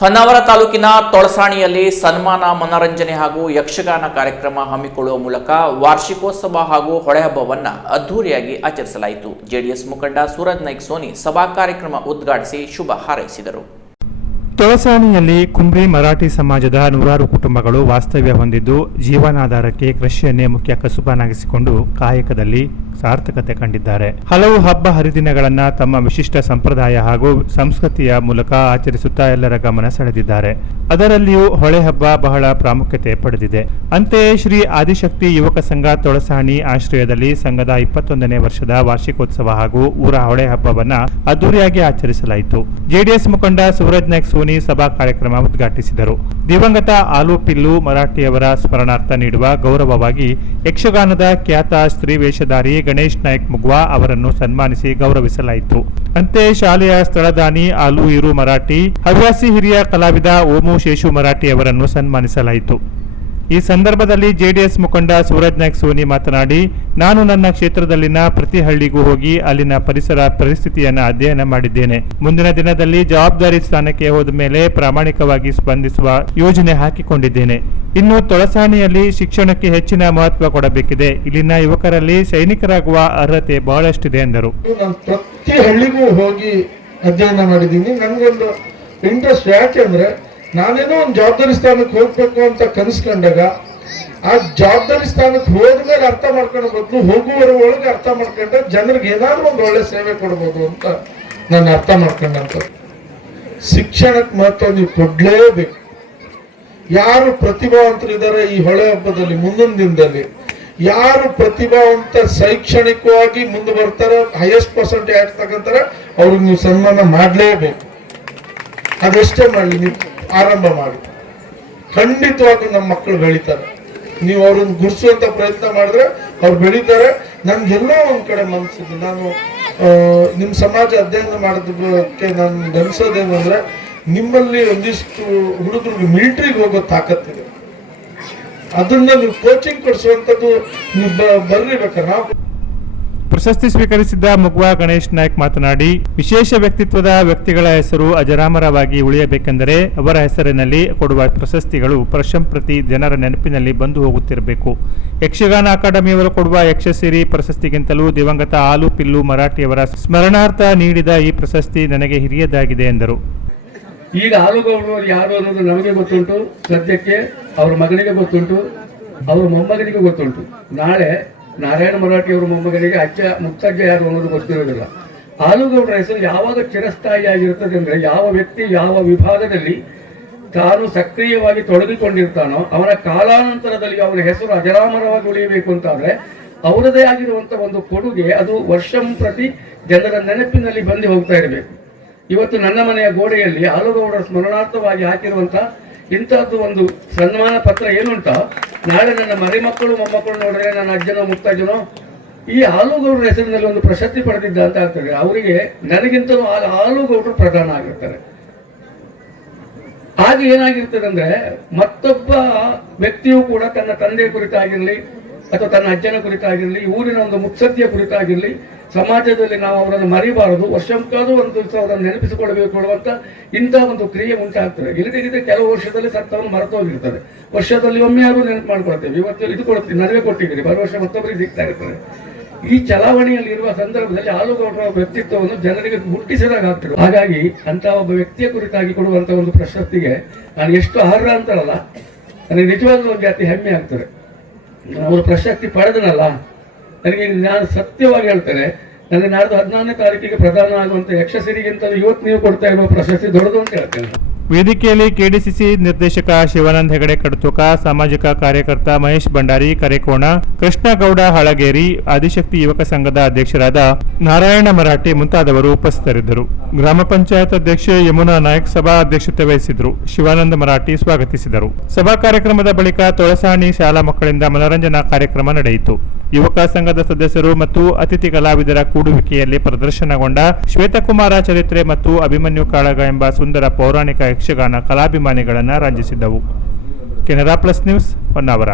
ಹೊನ್ನಾವರ ತಾಲೂಕಿನ ತೊಳಸಾಣಿಯಲ್ಲಿ ಸನ್ಮಾನ ಮನರಂಜನೆ ಹಾಗೂ ಯಕ್ಷಗಾನ ಕಾರ್ಯಕ್ರಮ ಹಮ್ಮಿಕೊಳ್ಳುವ ಮೂಲಕ ವಾರ್ಷಿಕೋತ್ಸವ ಹಾಗೂ ಹೊಳೆಹಬ್ಬವನ್ನು ಅದ್ದೂರಿಯಾಗಿ ಆಚರಿಸಲಾಯಿತು. ಜೆಡಿಎಸ್ ಮುಖಂಡ ಸೂರಜ್ ನಾಯ್ಕ್ ಸೋನಿ ಸಭಾ ಕಾರ್ಯಕ್ರಮ ಉದ್ಘಾಟಿಸಿ ಶುಭ ಹಾರೈಸಿದರು. ತೊಳಸಾಣಿಯಲ್ಲಿ ಕುಂಬ್ರಿ ಮರಾಠಿ ಸಮಾಜದ ನೂರಾರು ಕುಟುಂಬಗಳು ವಾಸ್ತವ್ಯ ಹೊಂದಿದ್ದು ಜೀವನಾಧಾರಕ್ಕೆ ಕೃಷಿಯನ್ನೇ ಮುಖ್ಯ ಕಸುಬನ್ನಾಗಿಸಿಕೊಂಡು ಕಾಯಕದಲ್ಲಿ ಸಾರ್ಥಕತೆ ಕಂಡಿದ್ದಾರೆ. ಹಲವು ಹಬ್ಬ ಹರಿದಿನಗಳನ್ನ ತಮ್ಮ ವಿಶಿಷ್ಟ ಸಂಪ್ರದಾಯ ಹಾಗೂ ಸಂಸ್ಕೃತಿಯ ಮೂಲಕ ಆಚರಿಸುತ್ತಾ ಎಲ್ಲರ ಗಮನ ಸೆಳೆದಿದ್ದಾರೆ. ಅದರಲ್ಲಿಯೂ ಹೊಳೆ ಹಬ್ಬ ಬಹಳ ಪ್ರಾಮುಖ್ಯತೆ ಪಡೆದಿದೆ. ಅಂತೆಯೇ ಶ್ರೀ ಆದಿಶಕ್ತಿ ಯುವಕ ಸಂಘ ತೊಳಸಾಣಿ ಆಶ್ರಯದಲ್ಲಿ ಸಂಘದ 21ನೇ ವರ್ಷದ ವಾರ್ಷಿಕೋತ್ಸವ ಹಾಗೂ ಊರ ಹೊಳೆ ಹಬ್ಬವನ್ನ ಅದ್ದೂರಿಯಾಗಿ ಆಚರಿಸಲಾಯಿತು. ಜೆಡಿಎಸ್ ಮುಖಂಡ ಸೂರಜ್ ನಾಯ್ಕ್ ಸೋನಿ ಸಭಾ ಕಾರ್ಯಕ್ರಮ ಉದ್ಘಾಟಿಸಿದರು. ದಿವಂಗತ ಆಲು ಪಿಲ್ಲು ಮರಾಠಿಯವರ ಸ್ಮರಣಾರ್ಥ ನೀಡುವ ಗೌರವವಾಗಿ ಯಕ್ಷಗಾನದ ಖ್ಯಾತ ಸ್ತ್ರೀ ವೇಷಧಾರಿ ಗಣೇಶ್ ನಾಯ್ಕ್ ಮುಗ್ವಾ ಅವರನ್ನು ಸನ್ಮಾನಿಸಿ ಗೌರವಿಸಲಾಯಿತು. ಅಂತೆಯೇ ಶಾಲೆಯ ಸ್ಥಳದಾನಿ ಆಲು ಇರು ಮರಾಠಿ, ಹವ್ಯಾಸಿ ಹಿರಿಯ ಕಲಾವಿದ ಓಮು ಶೇಷು ಮರಾಠಿ ಅವರನ್ನು ಸನ್ಮಾನಿಸಲಾಯಿತು. ಈ ಸಂದರ್ಭದಲ್ಲಿ ಜೆಡಿಎಸ್ ಮುಖಂಡ ಸೂರಜ್ ನಾಯ್ಕ್ ಸೋನಿ ಮಾತನಾಡಿ, ನಾನು ನನ್ನ ಕ್ಷೇತ್ರದಲ್ಲಿನ ಪ್ರತಿ ಹಳ್ಳಿಗೂ ಹೋಗಿ ಅಲ್ಲಿನ ಪರಿಸರ ಪರಿಸ್ಥಿತಿಯನ್ನು ಅಧ್ಯಯನ ಮಾಡಿದ್ದೇನೆ. ಮುಂದಿನ ದಿನದಲ್ಲಿ ಜವಾಬ್ದಾರಿ ಸ್ಥಾನಕ್ಕೆ ಹೋದ ಮೇಲೆ ಪ್ರಾಮಾಣಿಕವಾಗಿ ಸ್ಪಂದಿಸುವ ಯೋಜನೆ ಹಾಕಿಕೊಂಡಿದ್ದೇನೆ. ಇನ್ನು ತೊಳಸಾಣಿಯಲ್ಲಿ ಶಿಕ್ಷಣಕ್ಕೆ ಹೆಚ್ಚಿನ ಮಹತ್ವ ಕೊಡಬೇಕಿದೆ. ಇಲ್ಲಿನ ಯುವಕರಲ್ಲಿ ಸೈನಿಕರಾಗುವ ಅರ್ಹತೆ ಬಹಳಷ್ಟಿದೆ ಎಂದರು. ಪ್ರತಿ ಹಳ್ಳಿಗೂ ಹೋಗಿ ಅಧ್ಯಯನ ಮಾಡಿದ್ದೀನಿ. ನನಗೊಂದು ಇಂಟ್ರೆಸ್ಟ್ ಯಾಕೆಂದ್ರೆ ನಾನೇನೋ ಒಂದು ಜವಾಬ್ದಾರಿ ಸ್ಥಾನಕ್ಕೆ ಹೋಗ್ಬೇಕು ಅಂತ ಕನಸ್ಕೊಂಡಾಗ ಆ ಜವಾಬ್ದಾರಿ ಸ್ಥಾನಕ್ಕೆ ಹೋದ್ಮೇಲೆ ಅರ್ಥ ಮಾಡ್ಕೊಂಡು ಬದಲು ಹೋಗುವವರ ಒಳಗೆ ಅರ್ಥ ಮಾಡ್ಕೊಂಡ್ರೆ ಜನರಿಗೆ ಏನಾದ್ರೂ ಒಂದು ಒಳ್ಳೆ ಸೇವೆ ಕೊಡ್ಬೋದು ಅಂತ ನಾನು ಅರ್ಥ ಮಾಡ್ಕೊಂಡಂತ. ಶಿಕ್ಷಣಕ್ಕೆ ಮಹತ್ವ ನೀವು ಕೊಡ್ಲೇಬೇಕು. ಯಾರು ಪ್ರತಿಭಾವಂತರಿದ್ದಾರೆ ಈ ಹೊಳೆ ಹಬ್ಬದಲ್ಲಿ ಮುಂದಿನ ದಿನದಲ್ಲಿ ಯಾರು ಪ್ರತಿಭಾವಂತ ಶೈಕ್ಷಣಿಕವಾಗಿ ಮುಂದೆ ಬರ್ತಾರೋ, ಹೈಯೆಸ್ಟ್ ಪರ್ಸೆಂಟೇಜ್ ತಗೊಂತಾರೆ, ಅವ್ರಿಗೆ ನೀವು ಸನ್ಮಾನ ಮಾಡಲೇಬೇಕು. ಅದೆಷ್ಟೇ ಮಾಡಲಿ, ನೀವು ಆರಂಭ ಮಾಡಿ. ಖಂಡಿತವಾಗೂ ನಮ್ಮ ಮಕ್ಕಳು ಬೆಳೀತಾರೆ. ನೀವು ಅವ್ರನ್ನ ಗುರ್ಸುವಂತ ಪ್ರಯತ್ನ ಮಾಡಿದ್ರೆ ಅವ್ರು ಬೆಳೀತಾರೆ. ನನ್ಗೆಲ್ಲೋ ಒಂದ್ ಕಡೆ ಮನಸ್ಸಿದೆ, ನಾನು ನಿಮ್ಮ ಸಮಾಜ ಅಧ್ಯಯನ ಮಾಡೋದಕ್ಕೆ ನಾನು ಗಮನಿಸೋದೇನು ಅಂದ್ರೆ, ನಿಮ್ಮಲ್ಲಿ ಒಂದಿಷ್ಟು ಹುಡುಗರಿಗೆ ಮಿಲಿಟರಿಗೆ ಹೋಗೋ ತಾಕತ್ತಿದೆ. ಅದನ್ನ ನೀವು ಕೋಚಿಂಗ್ ಕೊಡಿಸುವಂಥದ್ದು ನೀವು ಬರ್ರಿ ಬೇಕಾದ್ರೆ ನಾವು. ಪ್ರಶಸ್ತಿ ಸ್ವೀಕರಿಸಿದ್ದ ಮುಗ್ವಾ ಗಣೇಶ್ ನಾಯ್ಕ್ ಮಾತನಾಡಿ, ವಿಶೇಷ ವ್ಯಕ್ತಿತ್ವದ ವ್ಯಕ್ತಿಗಳ ಹೆಸರು ಅಜರಾಮರವಾಗಿ ಉಳಿಯಬೇಕೆಂದರೆ ಅವರ ಹೆಸರಿನಲ್ಲಿ ಕೊಡುವ ಪ್ರಶಸ್ತಿಗಳು ಪ್ರಶಂಪ್ರತಿ ಜನರ ನೆನಪಿನಲ್ಲಿ ಬಂದು ಹೋಗುತ್ತಿರಬೇಕು. ಯಕ್ಷಗಾನ ಅಕಾಡೆಮಿಯವರು ಕೊಡುವ ಯಕ್ಷಸಿರಿ ಪ್ರಶಸ್ತಿಗಿಂತಲೂ ದಿವಂಗತ ಆಲು ಪಿಲ್ಲು ಮರಾಠಿಯವರ ಸ್ಮರಣಾರ್ಥ ನೀಡಿದ ಈ ಪ್ರಶಸ್ತಿ ನನಗೆ ಹಿರಿಯದಾಗಿದೆ ಎಂದರು. ಈಗ ಆಲುಗೌಡರು ಯಾರು ಅನ್ನೋದು ನಮಗೆ ಗೊತ್ತುಂಟು, ಸದ್ಯಕ್ಕೆ ಅವ್ರ ಮಗನಿಗೆ ಗೊತ್ತುಂಟು, ಅವ್ರ ಮೊಮ್ಮಗನಿಗೆ ಗೊತ್ತುಂಟು. ನಾಳೆ ನಾರಾಯಣ ಮರಾಠಿಯವರ ಮೊಮ್ಮಗನಿಗೆ ಅಜ್ಜ ಮುಕ್ತಜ್ಜ ಯಾರು ಅನ್ನೋದು ಗೊತ್ತಿರೋದಿಲ್ಲ. ಆಲುಗೌಡರ ಹೆಸರು ಯಾವಾಗ ಚಿರಸ್ಥಾಯಿಯಾಗಿರುತ್ತದೆ ಅಂದರೆ, ಯಾವ ವ್ಯಕ್ತಿ ಯಾವ ವಿಭಾಗದಲ್ಲಿ ತಾನು ಸಕ್ರಿಯವಾಗಿ ತೊಡಗಿಕೊಂಡಿರ್ತಾನೋ ಅವನ ಕಾಲಾನಂತರದಲ್ಲಿ ಅವನ ಹೆಸರು ಅಜರಾಮರವಾಗಿ ಉಳಿಯಬೇಕು ಅಂತಾದ್ರೆ ಅವರದೇ ಆಗಿರುವಂತ ಒಂದು ಕೊಡುಗೆ ಅದು ವರ್ಷಂ ಪ್ರತಿ ಜನರ ನೆನಪಿನಲ್ಲಿ ಬಂದು ಹೋಗ್ತಾ ಇರಬೇಕು. ಇವತ್ತು ನನ್ನ ಮನೆಯ ಗೋಡೆಯಲ್ಲಿ ಆಲುಗೌಡರ ಸ್ಮರಣಾರ್ಥವಾಗಿ ಹಾಕಿರುವಂತ ಇಂಥದ್ದು ಒಂದು ಸನ್ಮಾನ ಪತ್ರ ಏನುಂಟ, ನಾಳೆ ನನ್ನ ಮರಿ ಮಕ್ಕಳು ಮೊಮ್ಮಕ್ಕಳು ನೋಡಿದ್ರೆ ನನ್ನ ಅಜ್ಜನೋ ಮುಕ್ತಾಜನೋ ಈ ಆಲುಗೌಡರ ಹೆಸರಿನಲ್ಲಿ ಒಂದು ಪ್ರಶಸ್ತಿ ಪಡೆದಿದ್ದ ಅಂತ ಆಗ್ತದೆ. ಅವರಿಗೆ ನನಗಿಂತಲೂ ಆಲುಗೌಡರು ಪ್ರಧಾನ ಆಗಿರ್ತಾರೆ. ಆಗ ಏನಾಗಿರ್ತದೆ ಅಂದ್ರೆ, ಮತ್ತೊಬ್ಬ ವ್ಯಕ್ತಿಯು ಕೂಡ ತನ್ನ ತಂದೆಯ ಕುರಿತಾಗಿರ್ಲಿ ಅಥವಾ ತನ್ನ ಅಜ್ಜನ ಕುರಿತಾಗಿರ್ಲಿ, ಊರಿನ ಒಂದು ಮುತ್ಸದ್ದಿಯ ಕುರಿತಾಗಿರ್ಲಿ, ಸಮಾಜದಲ್ಲಿ ನಾವು ಅವರನ್ನು ಮರಿಬಾರದು, ವರ್ಷಕ್ಕಾದ್ರೂ ಒಂದು ದಿವಸ ಅವರನ್ನು ನೆನಪಿಸಿಕೊಳ್ಬೇಕು ಅನ್ನುವಂತ ಇಂಥ ಒಂದು ಕ್ರಿಯೆ ಉಂಟಾಗ್ತದೆ. ಇಲ್ಲದಿದ್ದರೆ ಕೆಲವು ವರ್ಷದಲ್ಲಿ ಸತ್ತವನ್ನು ಮರೆತೋಗಿರ್ತದೆ. ವರ್ಷದಲ್ಲಿ ಒಮ್ಮೆ ಯಾರು ನೆನಪು ಮಾಡ್ಕೊಳ್ತೇವೆ, ಇವತ್ತು ಇದು ಕೊಡ್ತೀವಿ, ನನಗೆ ಕೊಟ್ಟಿದ್ದೀರಿ, ಬರುವ ವರ್ಷ ಮತ್ತೊಬ್ಬರಿಗೆ ಸಿಗ್ತಾ ಇರ್ತದೆ. ಈ ಚಲಾವಣೆಯಲ್ಲಿ ಇರುವ ಸಂದರ್ಭದಲ್ಲಿ ಆಲುಗೌಡರ ವ್ಯಕ್ತಿತ್ವವನ್ನು ಜನರಿಗೆ ಹುಟ್ಟಿಸಿದಾಗ ಆಗ್ತದೆ. ಹಾಗಾಗಿ ಅಂತ ಒಬ್ಬ ವ್ಯಕ್ತಿಯ ಕುರಿತಾಗಿ ಕೊಡುವಂತ ಒಂದು ಪ್ರಶಸ್ತಿಗೆ ನಾನು ಎಷ್ಟು ಅರ್ಹ ಅಂತಾರಲ್ಲ, ನನಗೆ ನಿಜವಾಗ್ಲೂ ಒಂದು ಜಾತಿ ಹೆಮ್ಮೆ ಆಗ್ತದೆ. ಅವರು ಪ್ರಶಸ್ತಿ ಪಡೆದನಲ್ಲ, ನನಗೆ ನಾನು ಸತ್ಯವಾಗಿ ಹೇಳ್ತೇನೆ, ನನಗೆ ನಾಡ್ದು 14ನೇ ತಾರೀಕಿಗೆ ಪ್ರದಾನ ಆಗುವಂತ ಯಕ್ಷಸಿರಿಗಿಂತಲೂ ಇವತ್ತು ನೀವು ಕೊಡ್ತಾ ಇರುವ ಪ್ರಶಸ್ತಿ ದೊಡ್ಡದು ಅಂತ ಹೇಳ್ತೇನೆ. ವೇದಿಕೆಯಲ್ಲಿ ಕೆಡಿಸಿಸಿ ನಿರ್ದೇಶಕ ಶಿವಾನಂದ ಹೆಗಡೆ ಕಡತೂಕ, ಸಾಮಾಜಿಕ ಕಾರ್ಯಕರ್ತ ಮಹೇಶ್ ಭಂಡಾರಿ ಕರೇಕೋಣ, ಕೃಷ್ಣಗೌಡ ಹಳಗೇರಿ, ಆದಿಶಕ್ತಿ ಯುವಕ ಸಂಘದ ಅಧ್ಯಕ್ಷರಾದ ನಾರಾಯಣ ಮರಾಠಿ ಮುಂತಾದವರು ಉಪಸ್ಥಿತರಿದ್ದರು. ಗ್ರಾಮ ಪಂಚಾಯತ್ ಅಧ್ಯಕ್ಷೆ ಯಮುನಾ ನಾಯ್ಕ್ ಸಭಾ ಅಧ್ಯಕ್ಷತೆ ವಹಿಸಿದ್ರು. ಶಿವಾನಂದ ಮರಾಠಿ ಸ್ವಾಗತಿಸಿದರು. ಸಭಾ ಕಾರ್ಯಕ್ರಮದ ಬಳಿಕ ತೊಳಸಾಣಿ ಶಾಲಾ ಮಕ್ಕಳಿಂದ ಮನರಂಜನಾ ಕಾರ್ಯಕ್ರಮ ನಡೆಯಿತು. ಯುವಕ ಸಂಘದ ಸದಸ್ಯರು ಮತ್ತು ಅತಿಥಿ ಕಲಾವಿದರ ಕೂಡುವಿಕೆಯಲ್ಲಿ ಪ್ರದರ್ಶನಗೊಂಡ ಶ್ವೇತಕುಮಾರ ಚರಿತ್ರೆ ಮತ್ತು ಅಭಿಮನ್ಯು ಕಾಳಗ ಎಂಬ ಸುಂದರ ಪೌರಾಣಿಕ ಯಕ್ಷಗಾನ ಕಲಾಭಿಮಾನಿಗಳನ್ನು ರಂಜಿಸಿದ್ದವು. Canara plus news, Honnavar.